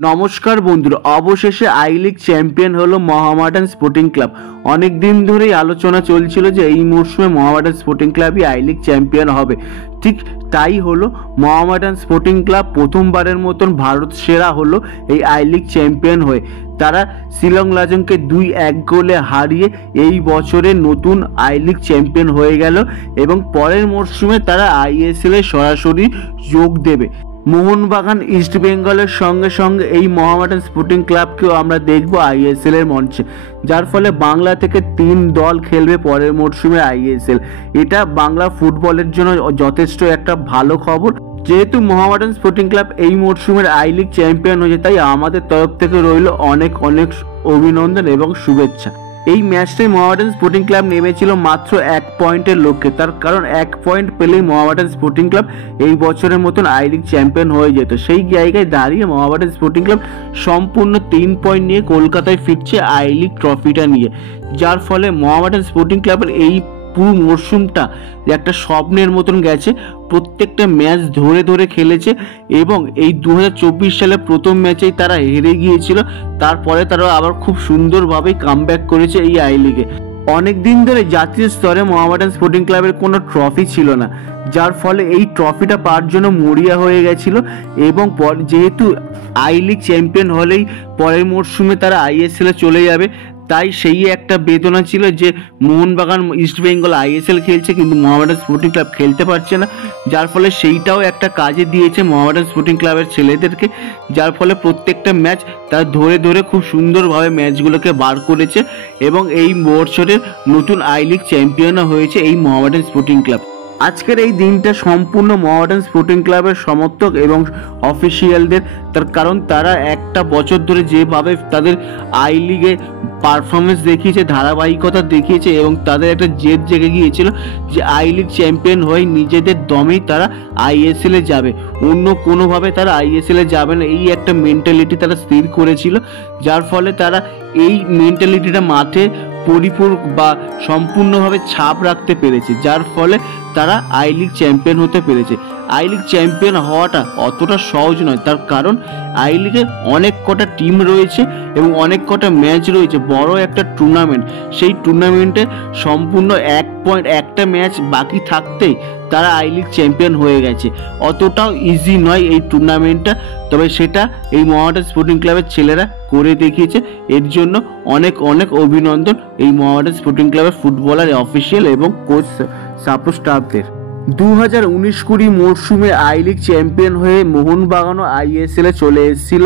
নমস্কার বন্ধুরা, অবশেষে আই লিগ চ্যাম্পিয়ন হলো মোহামেডান স্পোর্টিং ক্লাব। অনেক দিন ধরেই আলোচনা চলছিল যে এই মরশুমে মোহামেডান স্পোর্টিং ক্লাবই আই লিগ চ্যাম্পিয়ন হবে। ঠিক তাই হলো, মোহামেডান স্পোর্টিং ক্লাব প্রথমবারের মতন ভারত সেরা হলো এই আই লিগ চ্যাম্পিয়ন হয়ে। তারা শিলং লাজংকে 2-1 গোলে হারিয়ে এই বছরের নতুন আই লিগ চ্যাম্পিয়ন হয়ে গেল এবং পরের মরশুমে তারা আইএসএল এ সরাসরি যোগ দেবে। মোহনবাগান ইস্ট বেঙ্গলের সঙ্গে সঙ্গে এই মোহামেডান স্পোর্টিং ক্লাবকেও আমরা দেখব আইএসএল এর মঞ্চে, যার ফলে বাংলা থেকে 3 দল খেলবে পরের মরশুমে আইএসএল। এটা বাংলা ফুটবলের জন্য যথেষ্ট একটা ভালো খবর। যেহেতু মোহামেডান স্পোর্টিং ক্লাব এই মরশুমের আই লিগ চ্যাম্পিয়ন হয়েছে, তাই আমাদের তরফ থেকে রইল অনেক অনেক অভিনন্দন এবং শুভেচ্ছা। এই ম্যাচটাই মোহামেডান স্পোর্টিং ক্লাব নেমেছিল মাত্র 1 পয়েন্টের লক্ষ্যে, তার কারণ 1 পয়েন্ট পেলেই মোহামেডান স্পোর্টিং ক্লাব এই বছরের মতন আই লিগ চ্যাম্পিয়ন হয়ে যেত। সেই জায়গায় দাঁড়িয়ে মোহামেডান স্পোর্টিং ক্লাব সম্পূর্ণ 3 পয়েন্ট নিয়ে কলকাতায় ফিরছে আই লিগ ট্রফিটা নিয়ে, যার ফলে মোহামেডান স্পোর্টিং ক্লাবের এই পুরো মরশুমটা একটা স্বপ্নের মতন গেছে। প্রত্যেকটা ম্যাচ ধরে ধরে খেলেছে এবং এই 2024 সালে প্রথম ম্যাচেই তারা হেরে গিয়েছিল, তারপরে তারা আবার খুব সুন্দরভাবে কামব্যাক করেছে এই আই লিগে। অনেক দিন ধরে জাতীয় স্তরে মোহামেডান স্পোর্টিং ক্লাবের কোনো ট্রফি ছিল না, যার ফলে এই ট্রফিটা পাওয়ার জন্য মরিয়া হয়ে গেছিল এবং যেহেতু আই লিগ চ্যাম্পিয়ন হলেই পরের মরশুমে তারা আইএসএল এ চলে যাবে, তাই সেই একটা বেদনা ছিল যে মোহনবাগান ইস্ট বেঙ্গল আইএসএল খেলছে কিন্তু মোহামেডান স্পোর্টিং ক্লাব খেলতে পারছে না, যার ফলে সেইটাও একটা কাজে দিয়েছে মোহামেডান স্পোর্টিং ক্লাবের ছেলেদেরকে, যার ফলে প্রত্যেকটা ম্যাচ তারা ধরে ধরে খুব সুন্দরভাবে ম্যাচগুলোকে বার করেছে এবং এই বছরের নতুন আই লিগ চ্যাম্পিয়নও হয়েছে এই মোহামেডান স্পোর্টিং ক্লাব। আজকের এই দিনটা সম্পূর্ণ মোহামেডান স্পোর্টিং ক্লাবের সমর্থক এবং অফিসিয়ালদের, তার কারণ তারা একটা বছর ধরে যেভাবে তাদের আই লিগে পারফরমেন্স দেখিয়েছে, ধারাবাহিকতা দেখিয়েছে এবং তাদের একটা জেদ জেগে গিয়েছিল যে আই লিগ চ্যাম্পিয়ন হয়ে নিজেদের দমেই তারা আইএসএল এ যাবে, অন্য কোনোভাবে তারা আইএসএল এ যাবে না, এই একটা মেন্টালিটি তারা স্থির করেছিল, যার ফলে তারা এই মেন্টালিটিটা মাঠে পরিপূর্ণ বা সম্পূর্ণভাবে ছাপ রাখতে পেরেছে, যার ফলে তারা আই লিগ চ্যাম্পিয়ন হতে পেরেছে। আই লিগ চ্যাম্পিয়ন হওয়াটা অতটা সহজ নয়, তার কারণ আই লিগে অনেক কটা টিম রয়েছে এবং অনেক কটা ম্যাচ রয়েছে, বড় একটা টুর্নামেন্ট। সেই টুর্নামেন্টে সম্পূর্ণ একটা ম্যাচ বাকি থাকতেই তারা আই লিগ চ্যাম্পিয়ন হয়ে গেছে। অতটাও ইজি নয় এই টুর্নামেন্টটা, তবে সেটা এই মোহামেডান স্পোর্টিং ক্লাবের ছেলেরা করে দেখিয়েছে। এর জন্য অনেক অনেক অভিনন্দন এই মোহামেডান স্পোর্টিং ক্লাবের ফুটবলার, অফিসিয়াল এবং কোচ সাপোর্ট স্টাফদের। 2019-20 মরশুমে আই লিগ চ্যাম্পিয়ন হয়ে মোহনবাগানও আইএসএল এ চলে এসেছিল,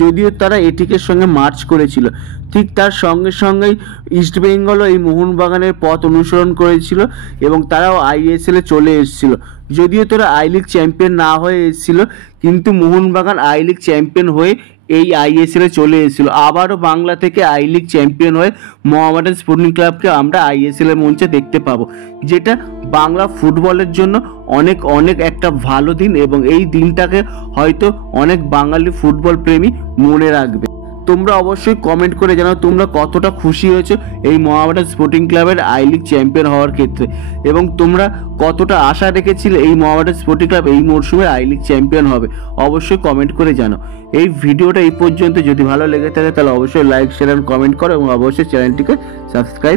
যদিও তারা এটিকের সঙ্গে মার্চ করেছিল। ঠিক তার সঙ্গে সঙ্গেই ইস্ট বেঙ্গলও এই মোহনবাগানের পথ অনুসরণ করেছিল এবং তারাও আইএসএল এ চলে এসেছিল। যদিও তারা আই লিগ চ্যাম্পিয়ন না হয়ে এসেছিল, কিন্তু মোহনবাগান আই লিগ চ্যাম্পিয়ন হয়ে এই আইএসএল এ চলে এসেছিল। আবারও বাংলা থেকে আই লিগ চ্যাম্পিয়ন হয়ে মোহামেডান স্পোর্টিং ক্লাবকে আমরা আইএসএল এর মঞ্চে দেখতে পাবো, যেটা বাংলা ফুটবলের জন্য অনেক অনেক একটা ভালো দিন এবং এই দিনটাকে হয়তো অনেক বাঙালি ফুটবল প্রেমী মনে রাখবে। তোমরা অবশ্যই কমেন্ট করে জানাও তোমরা কতটা খুশি হয়েছো এই মোহামেডান স্পোর্টিং ক্লাবের আই লিগ চ্যাম্পিয়ন হওয়ার ক্ষেত্রে এবং তোমরা কতটা আশা রেখেছিলে এই মোহামেডান স্পোর্টিং ক্লাব এই মরশুমে আই লিগ চ্যাম্পিয়ন হবে। অবশ্যই কমেন্ট করে জানাও। এই ভিডিওটা এই পর্যন্ত যদি ভালো লেগে থাকে তাহলে অবশ্যই লাইক, শেয়ার এন্ড কমেন্ট করো এবং অবশ্যই চ্যানেলটিকে সাবস্ক্রাইব